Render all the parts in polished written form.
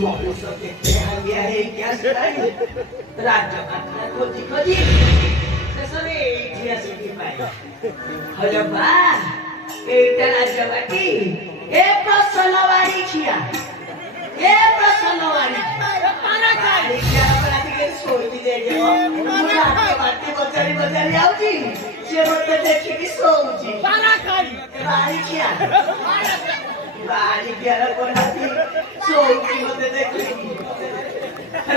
मनुष्य देखते हैं गया है क्या सिखाई राज्य का खोजी खोजी ससुरे इतिहास की पाई हलो बा एटा राज्य बाकी ए प्रसन्नवाड़ी छिया ए प्रसन्नवाड़ी पाना खाली क्या अपराधी के सोची दे गयो मुला बाती बजारी आउची से मते देखि की सोची पाना खाली बाड़ी छिया बाड़ी क्या कोनाती सोची मते देखि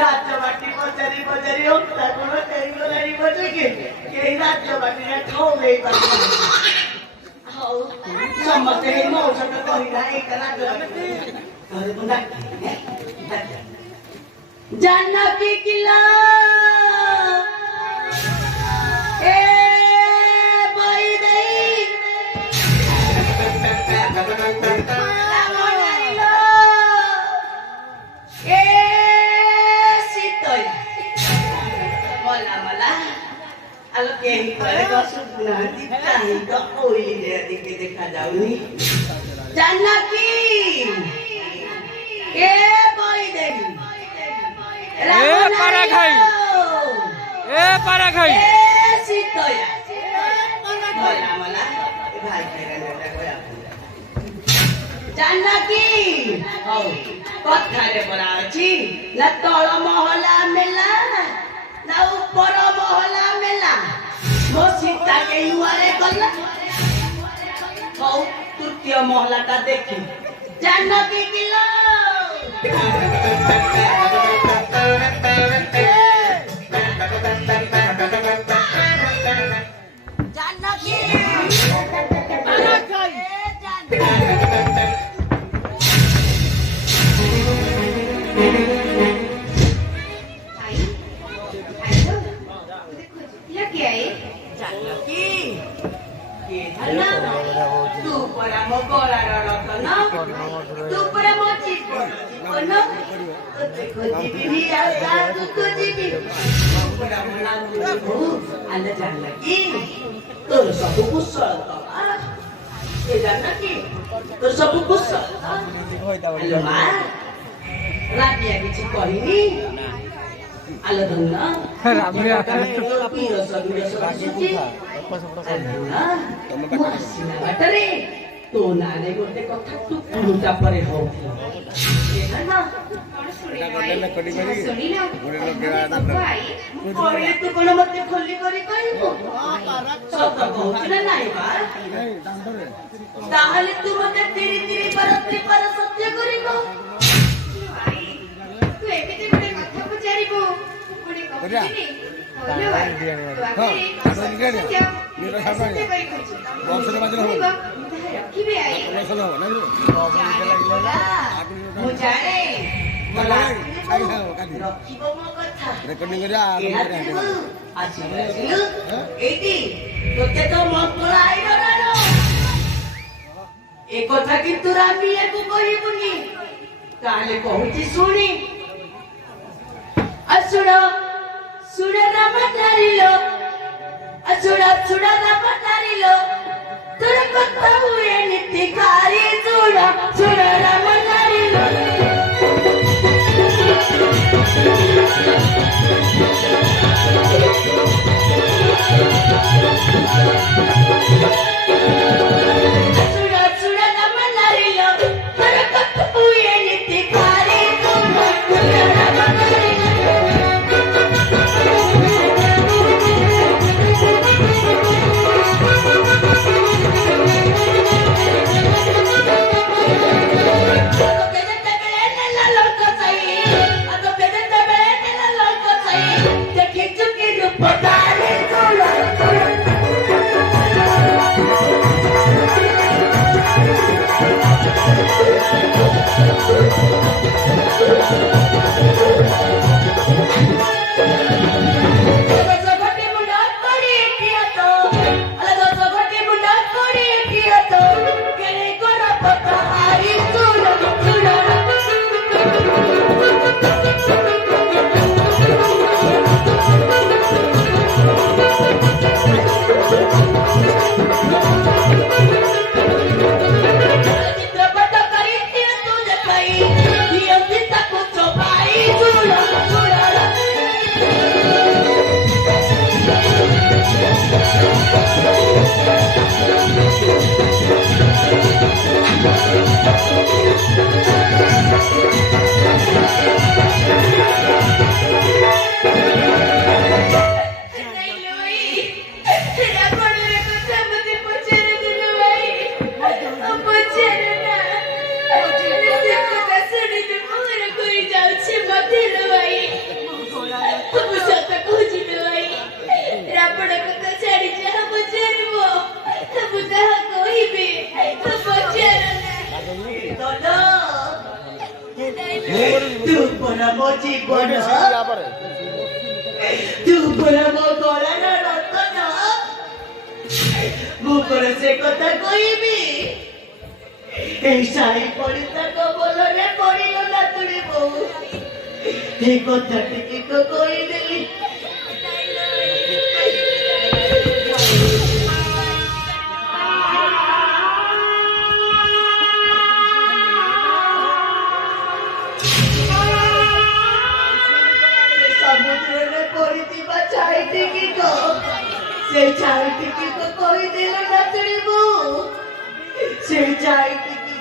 राज्य बाटी बजारी होता कोन तेरी गलारी बजेके के राज्य बाटी रे खाओ ले हाउ समते हे मौज का कहिला एक राज्य बाटी अरे बुंदा जानकी किला ए बई दई Kalau kayak kare kosong nanti tahi kok oi dia dikit jauni. Janaki. Boy devi. para khai. Para khai. Sitoya. Mala mala. Bhai kaya Janaki. Oh, kothare bora achi. Na tolo mohla mela. Na upor mohla mela. Mo sita ke yuare kala. Kau तृतीय मोहला का देखी जानकी किला Janaki tu para mogola rotona tu para mochi kono koji bibi asa tu koji bibi para melangu anda janaki tu sabu kusal ye janaki tu sabu kusal halo ma rabia bici kohini halo donna rabia piro sabu suci Bateri, tu nane gote kotha tu puruta pare ho. Dekha Kore tu kono mate kholi kori kaibo. Sota bahut na nai ba. Tahale tu mate tiri para satya koribo. Tu ekete mate katha pacharibo. Kore kohini. কথা কিন্তু আমি একু কহিবুনি তাহলে কହୁছি শুনি আসুড় সুড়া রামাচারিলো সুড়া রামাচারিলো তোর কথা হুয়ে নীতি কারি সুড়া রামাচারিলো तू परा मो जीवन तू परा मो गलार रतन मु पर से कथा कहबी এই সাই পড়িতা কবলরে পড়িল না তুই বউ এই কথাটি কি কইদেলি সমুদ্রে পড়িতিবা চাইটি কি গো সেই চাইটি কি কইদেল না তুই বউ সেই চাইটি কি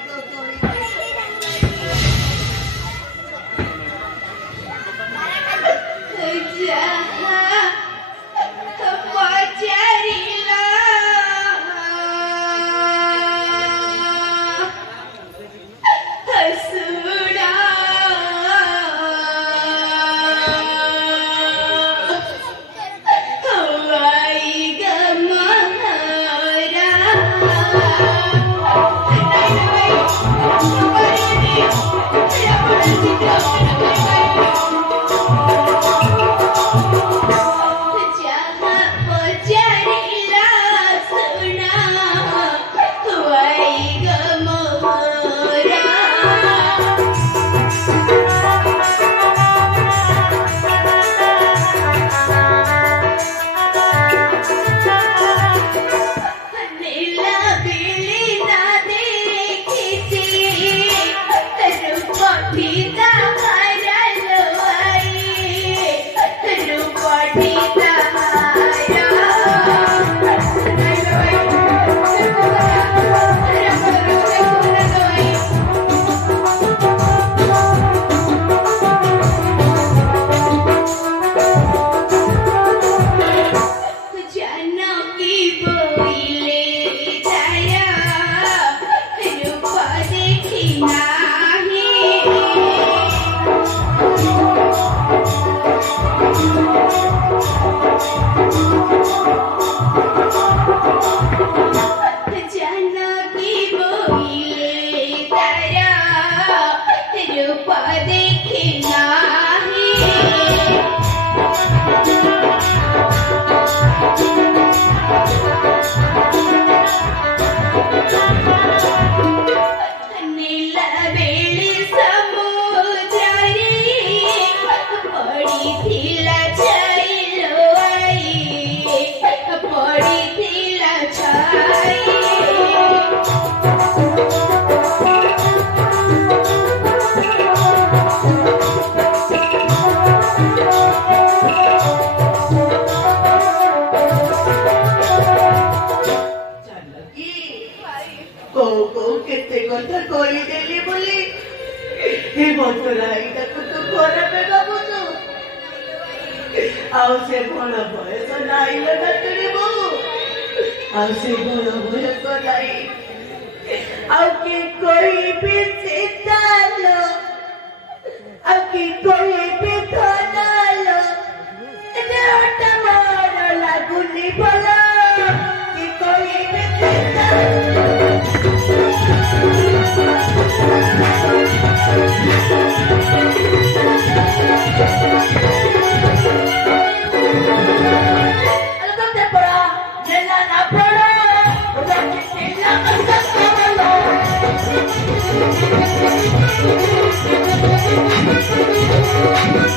Thank you.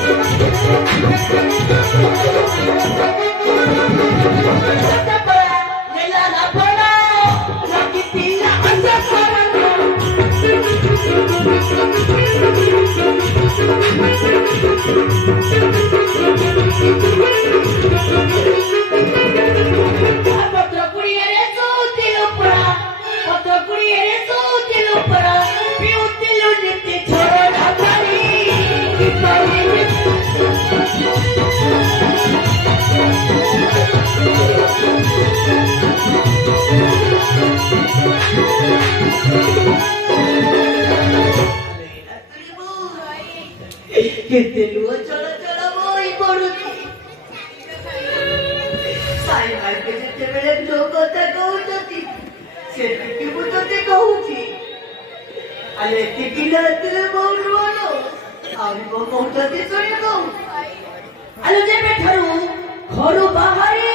କେତେ ଲୁହ ଚଳ ଚଳ ବହି ପଡୁଛି। ସାଇ ଭାଇକେ ଯେତେବେଳେ ଯୋଉ କଥା କହୁଛନ୍ତି ସେତିକି ମୁଁ ତତେ କହୁଛି। ଆରେ ଏତିକି ରାତିରେ ମୋର ରୁହନ ଆହୁରି ମୋ କହୁଛନ୍ତି ଶୁଣିବ। ଆଲୋ ଯେବେଠାରୁ ଘରୁ ବାହାରି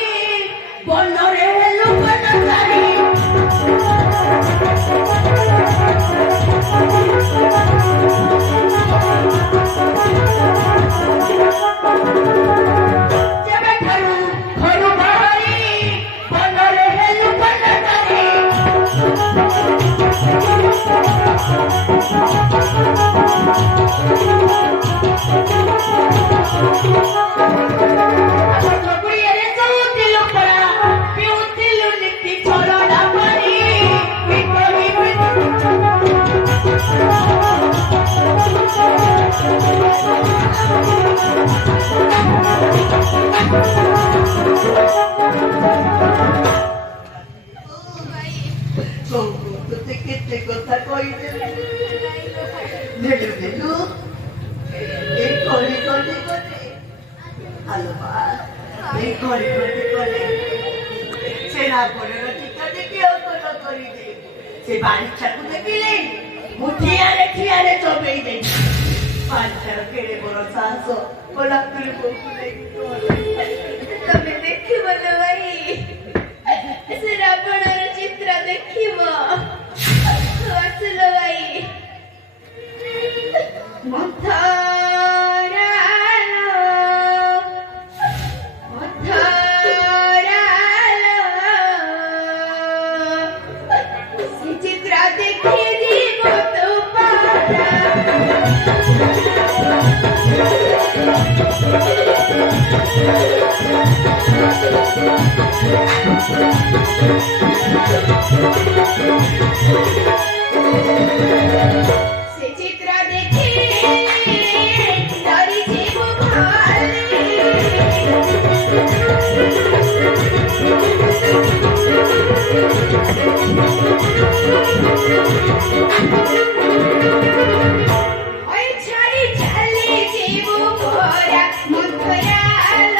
ବନରେ ଲୋକ ନଥାରି ଯେବେଠାରୁ ଘରୁ ବାହାରି ବନରେ ଲୋକ ନଥାରି କେତେ କଥା କହିଦେଲି ନେଲୁ ନେଲୁ এই কলি কলি করে আলো মা এই কলি কলি করে সে না করে টিকা দেখি অন্তত করি দে সে বাড়ির চাকু দেখিলে মুঠিয়ারে চবেই দেই পাঁচটার কেড়ে বড় সাহস গোলাপ তুলে বকুলে ତମେ ଦେଖିବ ନା ଭାଇ ସେ ରାବଣର ଚିତ୍ର ଦେଖିବ ଆସିଲ ଭାଇ ସେ ଚିତ୍ର ଦେଖି ଯିବ ତୁ ସେ ଚିତ୍ର ଦେଖି ଡରି ଯିବୁ ଛାଡ଼ି ଚାଲି ଯିବୁ ଭରା ମଥୁରାଲ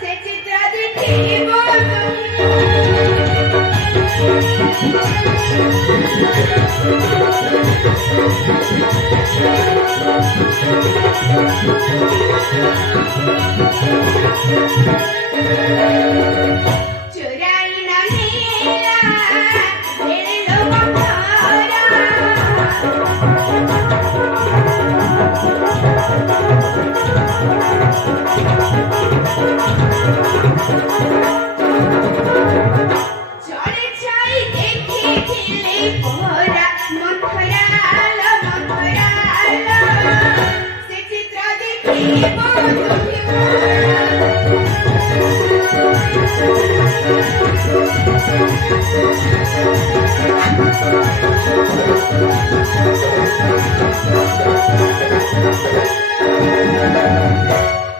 ସେ ଚିତ୍ର ଦେଖିବ ଚୋରାଇ ନା ନେଲା ବେଳେ ଲୋକ ଚଳେ ଛାଇ ଦେଖିଥିଲେ ପହରା ମଥୁରାଲ ସେ ଚିତ୍ର ଦେଖିବ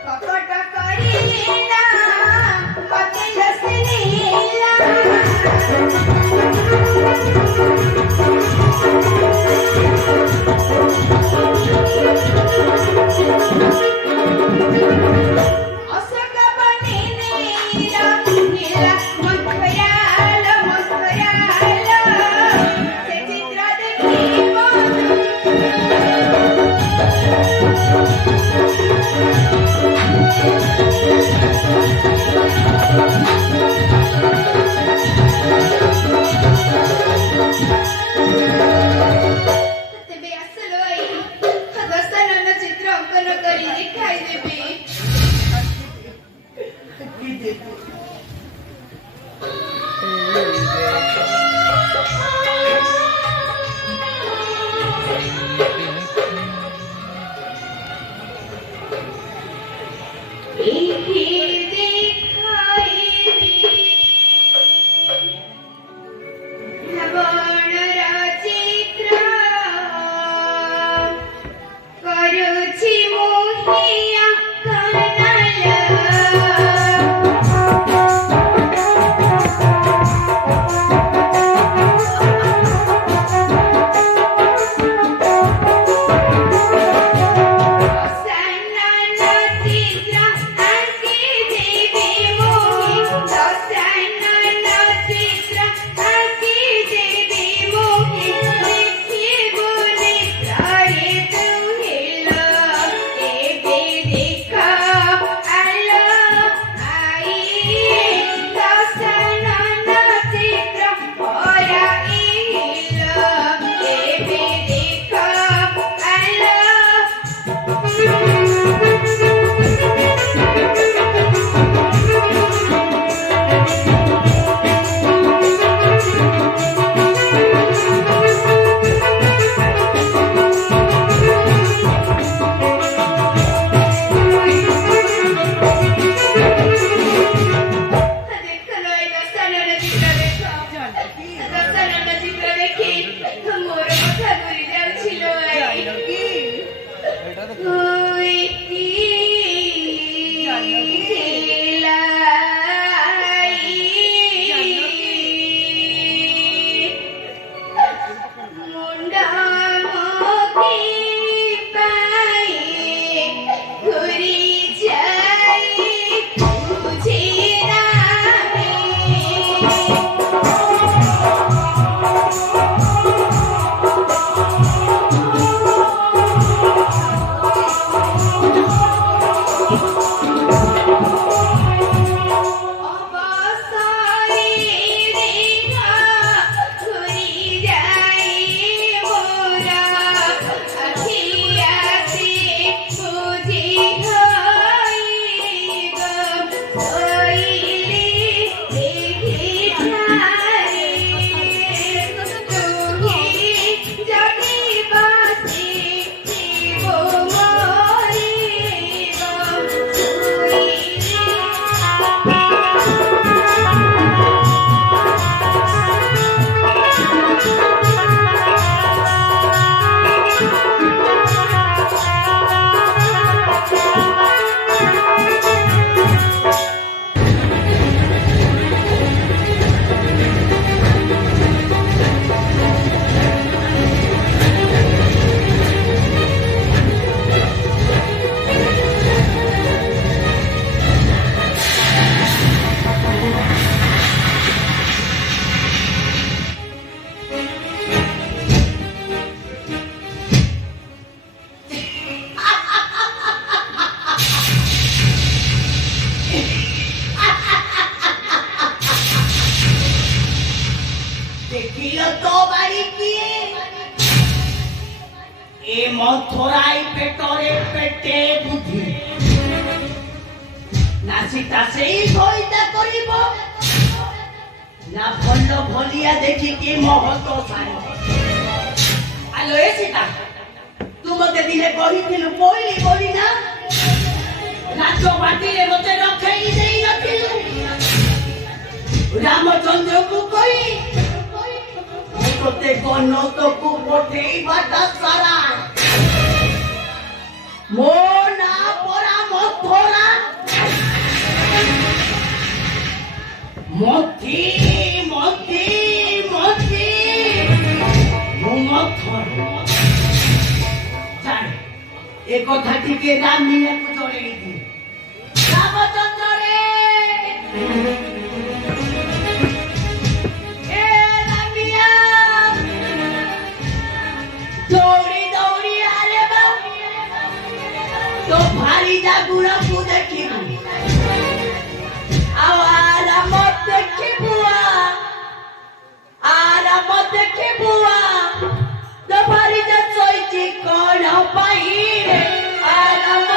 କପଟ କରିଲା ମତେ ଲସିଲା ଅଶୋକ ବନେ ନୀଳ ନୀଳ ମଥୁରାଲ ସେ ଚିତ୍ର ଦେଖିବ ତେବେ ଆସିଲ ଭାଇ ଦଶନନ ଚିତ୍ର ଅଙ୍କନ କରି ଦେଖାଇଦେବି কি দেখো କରୁଛି ମୋହିଆ କନାଲ মথরাই পেটরে পেটে বুদ্ধি না সীতা সেই ভয়টা করিব না ভল্ল ভলিয়া দেখিকি মহত সারি আলো এ সীতা তুমতে দিলে কহিছিলু পইলি বলি না রাজ্য বাটিরে মতে রক্ষাই দেই নথিলু রামচন্দ্রକୁ কই তোতে গণতକୁ পঠেই বাটা সারা ମୋ ନା ପରା ମଥରା ମଥି ମଥି ମଥି ମୁଁ ମଥରା ଜାଣେ ଏ କଥା ଟିକେ ରାମିଆକୁ ଜଣେଇଦି ରାମଚନ୍ଦ୍ର ରେ ଏ ରାମିଆ ଦୌଡ଼ି ଦୌଡ଼ି ଆରେ ବା तो भारी जागुरକୁ ଦେଖିବୁ ଆଉ ଆରାମ ଦେଖିବୁ ତ ଭାରି ଯା ଶୋଇଛି କଣ ପାଇଁ ରେ ଆରାମ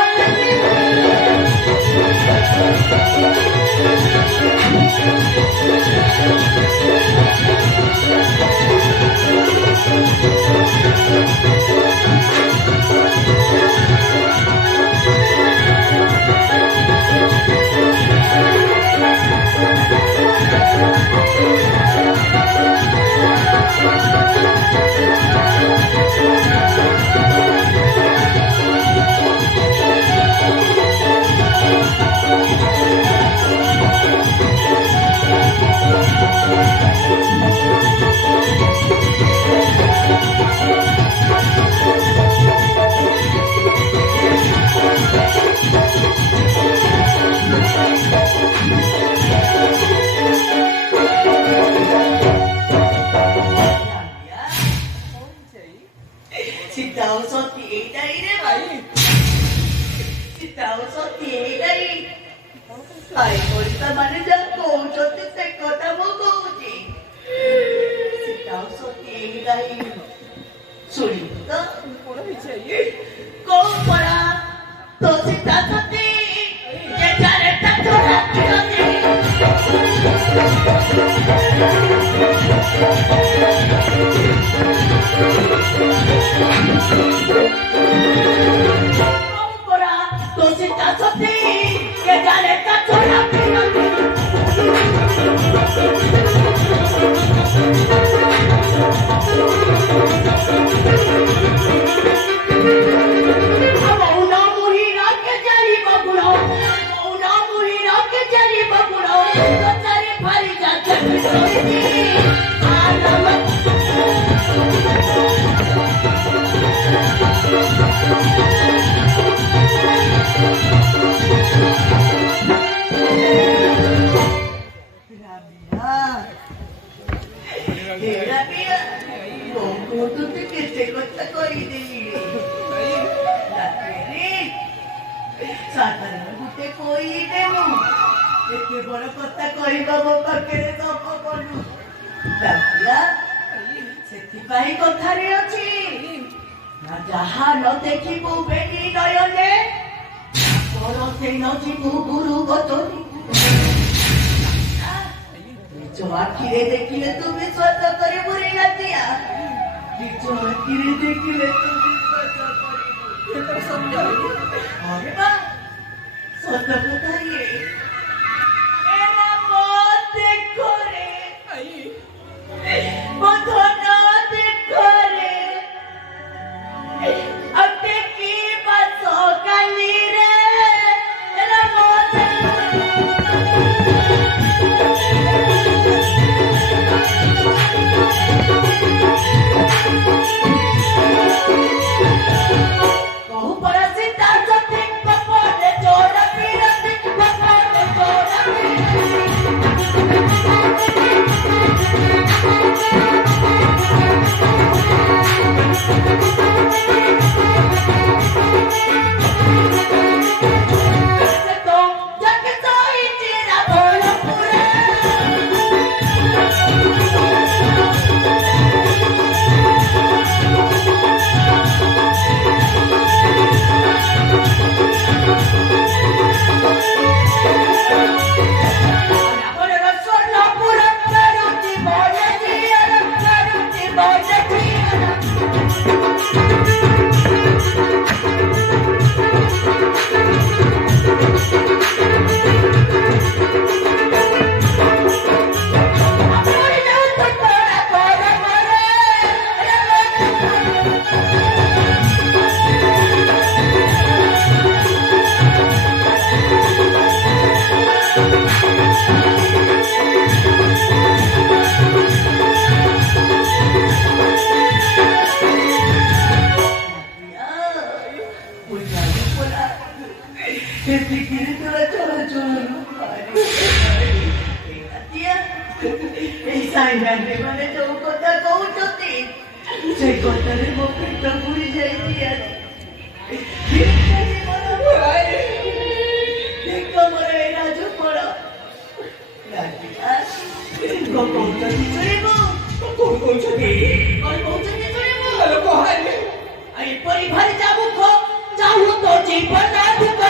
ସେତିକିରେ ତୋର ଚଳଚଳ ଏଇ ସାଇବାନରେ ମାନେ ଯୋଉ କଥା କହୁଛନ୍ତି ସେ କଥାରେ ମୋ ପେଟ ପୁରି ଯାଇଛି ଆଜି। ମୋର ଏଇ ରାଜୁ ପଳ କହୁଛନ୍ତି ଶୁଣିବୁ କଣ କହୁଛନ୍ତି ଶୁଣିବୁ ଏପରି ଭାରି ଯାବୁ ଚାହୁଁ ତ ଜୀବନ ଚାହୁଁ ତ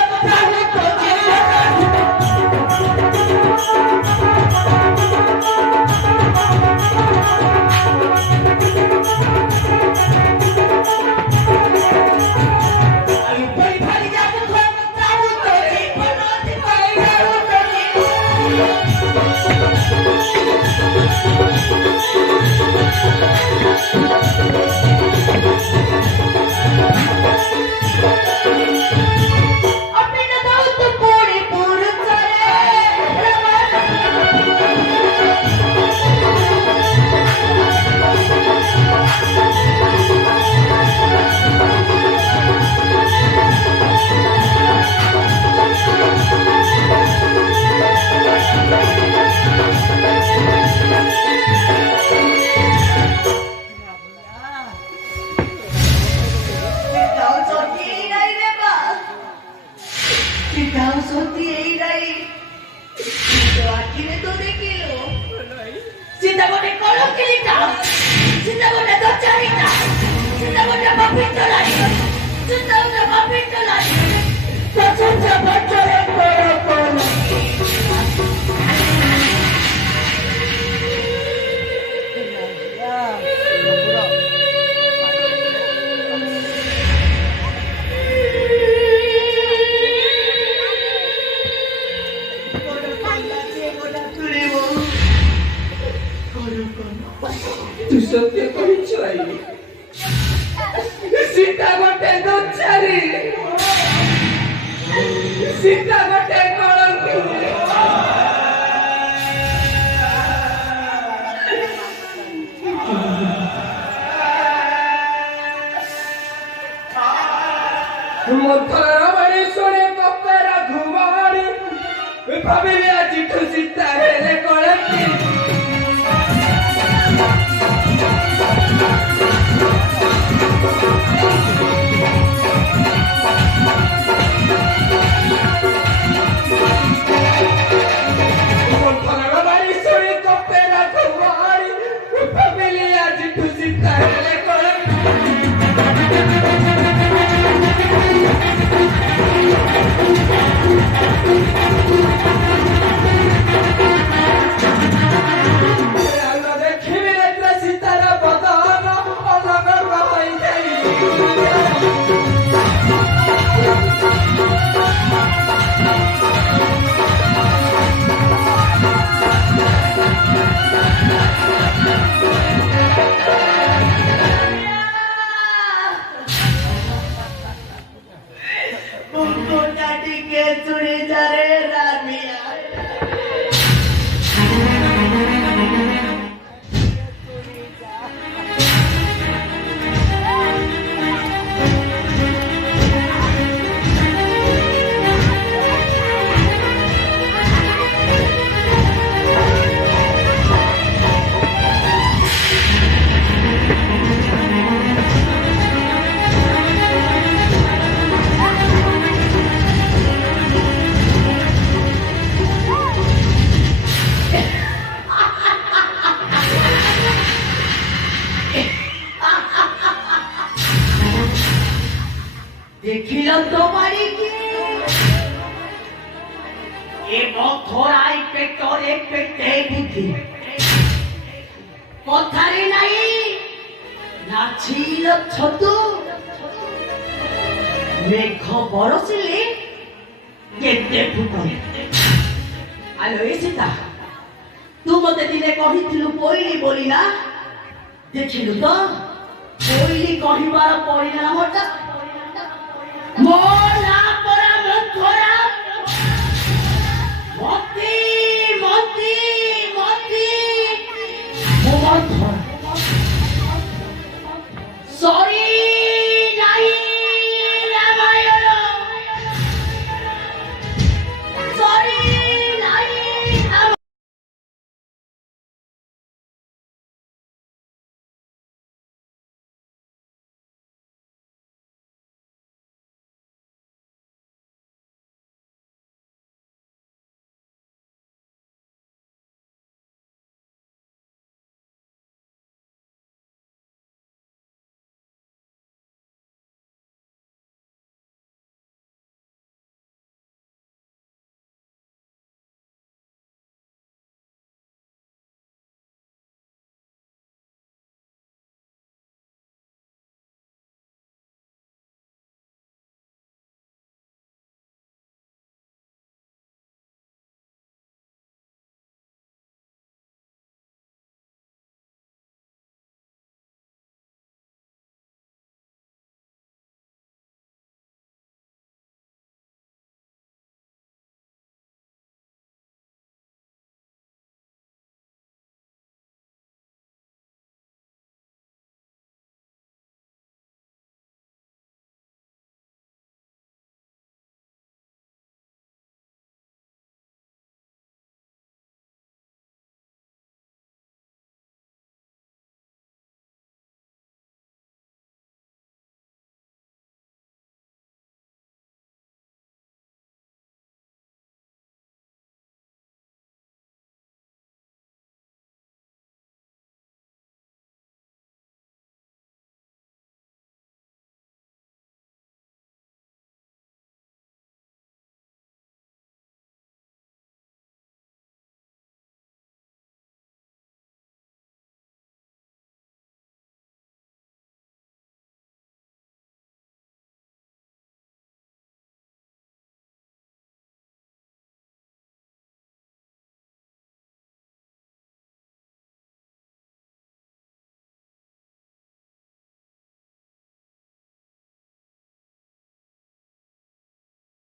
तू सत्य कहिଛୁ ଆଇ सीता गोटे दोचारी सीता गोटे कलंकी मथुरा बड़ी सोने कपेरा घुमाड़ी भाविली आज सीता हेले कलंकी দেখিলাম তোমারই কি এবং থোড়াই পেটরে পেটে বুদ্ধি কথারে নাই নাছিল ছতু মেঘ বরসিলে কেতে ফুটে আলো এসিতা তু মতে দিনে কহিଥିଲୁ পইলি বলি না দেখিলু তো পইলি কহিবার পরিণামটা মোর